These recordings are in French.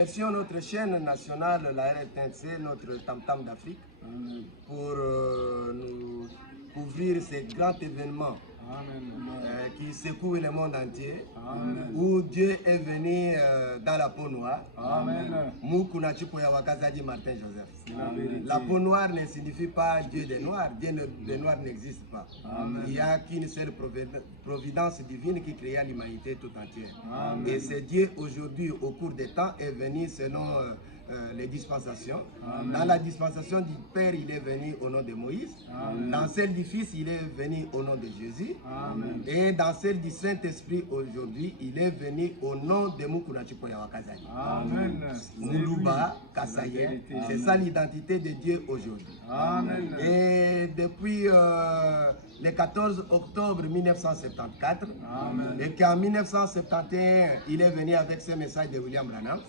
Merci notre chaîne nationale, la RTNC, notre Tam-Tam d'Afrique, pour nous couvrir ces grands événements qui secouent le monde entier, où Dieu est venu dans la peau noire. Martin Joseph. La peau noire ne signifie pas Dieu des Noirs. Dieu des Noirs n'existe pas. Il n'y a qu'une seule providence divine qui créa l'humanité tout entière. Et c'est Dieu aujourd'hui, au cours des temps, est venu selon les dispensations. Dans la dispensation du Père, il est venu au nom de Moïse. Dans celle du Fils, il est venu au nom de Jésus. Et dans celle du Saint-Esprit, aujourd'hui, il est venu au nom de Mukunachipoya Wakazali. Muluba Kasaye. C'est ça l'identité de Dieu aujourd'hui. Et depuis le 14 octobre 1974, et qu'en 1971, il est venu avec ce message de William Branham.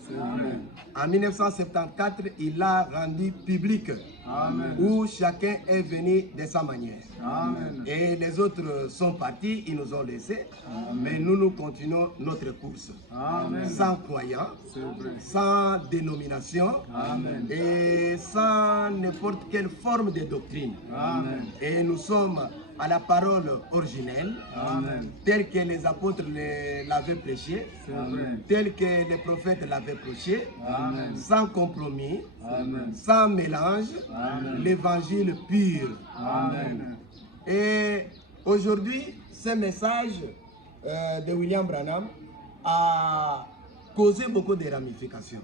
En 1974, il l'a rendu public, où chacun est venu de sa manière. Et les autres sont partis, ils nous ont laissés, mais nous continuons notre course. Sans croyants, sans dénomination, et sans n'importe quelle forme de doctrine. Et nous sommes à la parole originelle, telle que les apôtres l'avaient prêché, telle que les prophètes l'avaient prêché, sans compromis, sans mélange, l'évangile pur. Et aujourd'hui, ce message de William Branham a causé beaucoup de ramifications,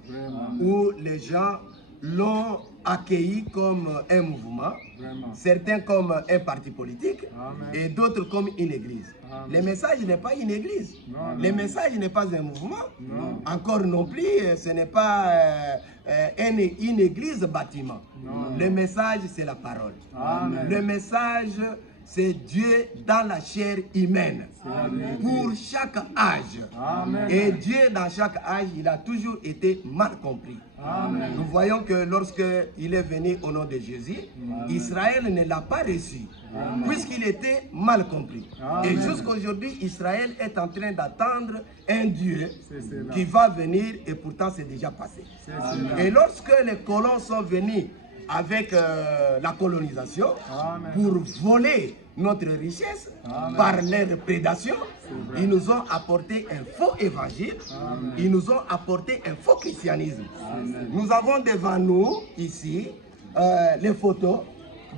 où les gens l'ont accueilli comme un mouvement, certains comme un parti politique, et d'autres comme une église. Le message n'est pas une église, le message n'est pas un mouvement, encore non plus, ce n'est pas une église bâtiment. Le message, c'est la parole. Le message, c'est Dieu dans la chair humaine, pour chaque âge. Et Dieu dans chaque âge, il a toujours été mal compris. Nous voyons que lorsqu'il est venu au nom de Jésus, Israël ne l'a pas reçu, puisqu'il était mal compris. Et jusqu'aujourd'hui, Israël est en train d'attendre un Dieu qui va venir, et pourtant c'est déjà passé. Et lorsque les colons sont venus avec la colonisation, pour voler notre richesse par leur prédation, ils nous ont apporté un faux évangile, ils nous ont apporté un faux christianisme. Nous avons devant nous ici les photos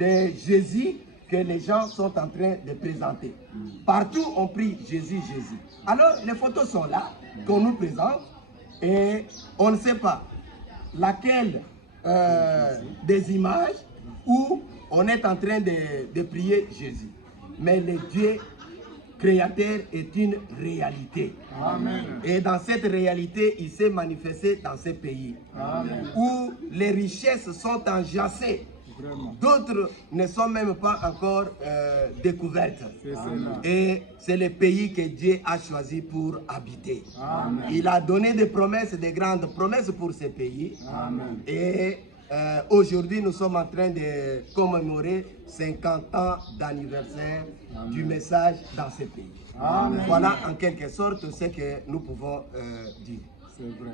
de Jésus que les gens sont en train de présenter. Partout on prie Jésus, Jésus. Alors les photos sont là, qu'on nous présente, et on ne sait pas laquelle des images où on est en train de prier Jésus. Mais le Dieu créateur est une réalité. Et dans cette réalité, il s'est manifesté dans ces pays où les richesses sont enjacées. D'autres ne sont même pas encore découvertes. Et c'est le pays que Dieu a choisi pour habiter. Il a donné des promesses, des grandes promesses pour ces pays. Et aujourd'hui, nous sommes en train de commémorer 50 ans d'anniversaire du message dans ces pays. Voilà en quelque sorte ce que nous pouvons dire. C'est vrai.